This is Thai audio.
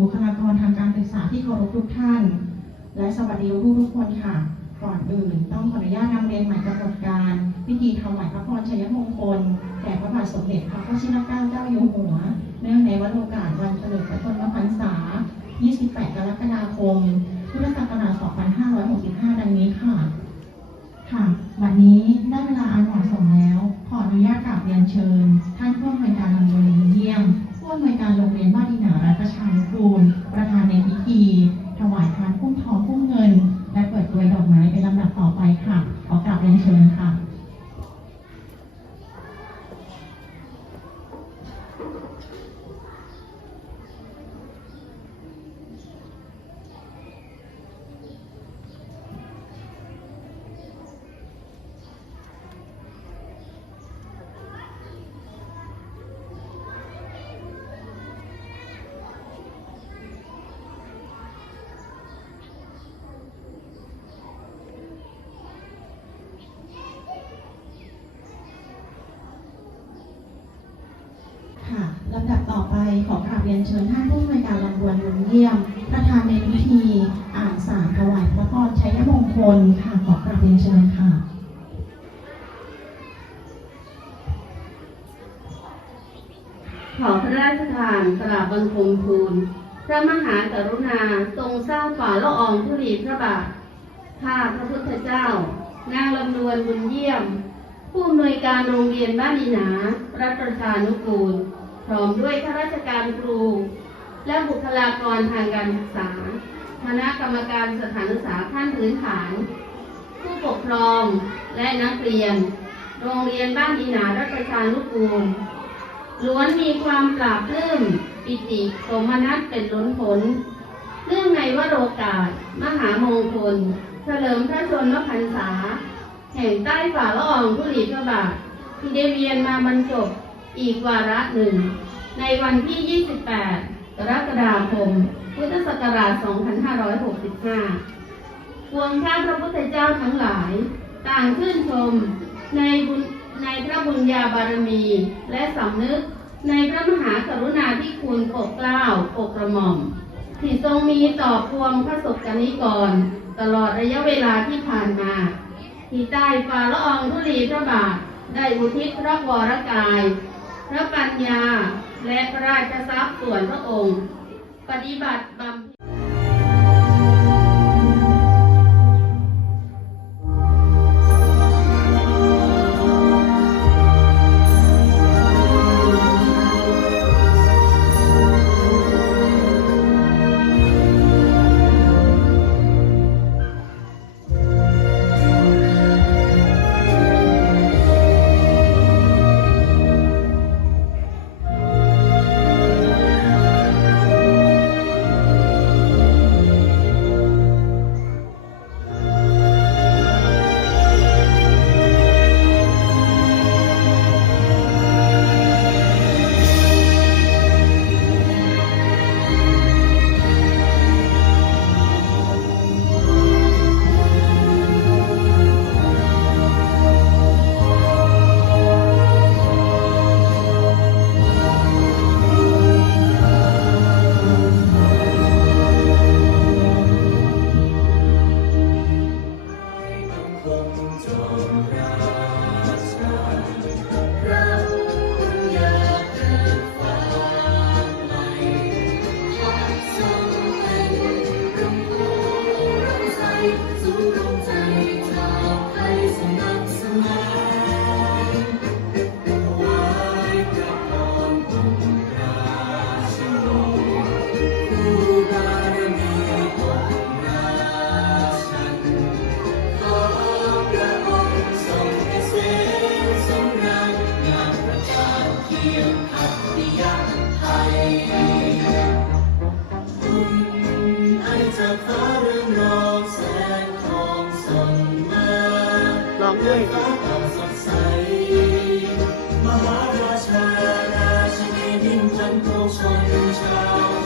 บุคลากรทางการศึกษาที่เคารพทุกท่าน และสวัสดีลูกทุกคนค่ะ ก่อนอื่นต้องขออนุญาตนำเรียนหมายกำหนดการพิธีถวายพระพรชัยมงคลแด่พระบาทสมเด็จพระวชิรเกล้าเจ้าอยู่หัว เนื่องในวันโอกาสวันเฉลิมพระชนมพรรษา 28 กรกฎาคม พุทธศักราช 2565 ดังนี้ค่ะ ค่ะ วันนี้ได้เวลาอันเหมาะสมแล้ว ขออนุญาตกราบเรียนเชิญ ท่านผู้อำนวยการโรงเรียนบุญเยี่ยม ผู้อำนวยการโรงเรียนบ้านดินารัตชานุกูล ประธานในพิธี ถวายทานพุ่มทองพุ่มเงิน และเปิดตัวดอกไม้เป็นลำดับต่อไปค่ะ ขอกราบเรียนเชิญค่ะ ค่ะลำดับต่อไปขอกราบ เรียนเชิญท่านผู้อำนวยการลำดวนบุญเยี่ยม ประธานในพิธีอ่านสารถวายพระพรชัยมงคลค่ะขอกราบเรียนเชิญค่ะขอพระราชทานกราบบังคมทูล พระมหากรุณาทรงสร้างฝ่าละอองธุลีพระบาทข้าพระพุทธเจ้า นางลำดวนบุญเยี่ยม ผู้อำนวยการโรงเรียนบ้านดินารัฐประชานุกูล ร้อมด้วยข้าราชการครู และบุคลากรทางการศึกษา คณะกรรมการสถานศึกษาขั้นพื้นฐาน ผู้ปกครองและนักเรียน โรงเรียนบ้านดินารัฐประชานุกูลล้วนมีความปราบปลื้มปิติโสมนัสเป็นล้นพ้นเรื่องในวโรกาส มหามงคล เฉลิมพระชนมพรรษา แห่งใต้ฝ่าละอองธุลีพระบาทที่ได้เวียนมาบรรจบ อีกวาระหนึ่ง ในวันที่ 28 กรกฎาคม พุทธศักราช 2565 พวงข้าพระพุทธเจ้าทั้งหลาย ต่างชื่นชมในบุญในพระบุญญาบารมีและสำนึกในพระมหากรุณาธิคุณปกเกล้าปกกระหม่อม ที่ทรงมีต่อพวงพระสกนิกร ตลอดระยะเวลาที่ผ่านมา ที่ใต้ฝ่าละอองธุลีพระบาท ได้อุทิศพระวรกาย พระปัญญาและพระราชทรัพย์ส่วนพระองค์ ปฏิบัติบำ 살아가시는 인전 통선자.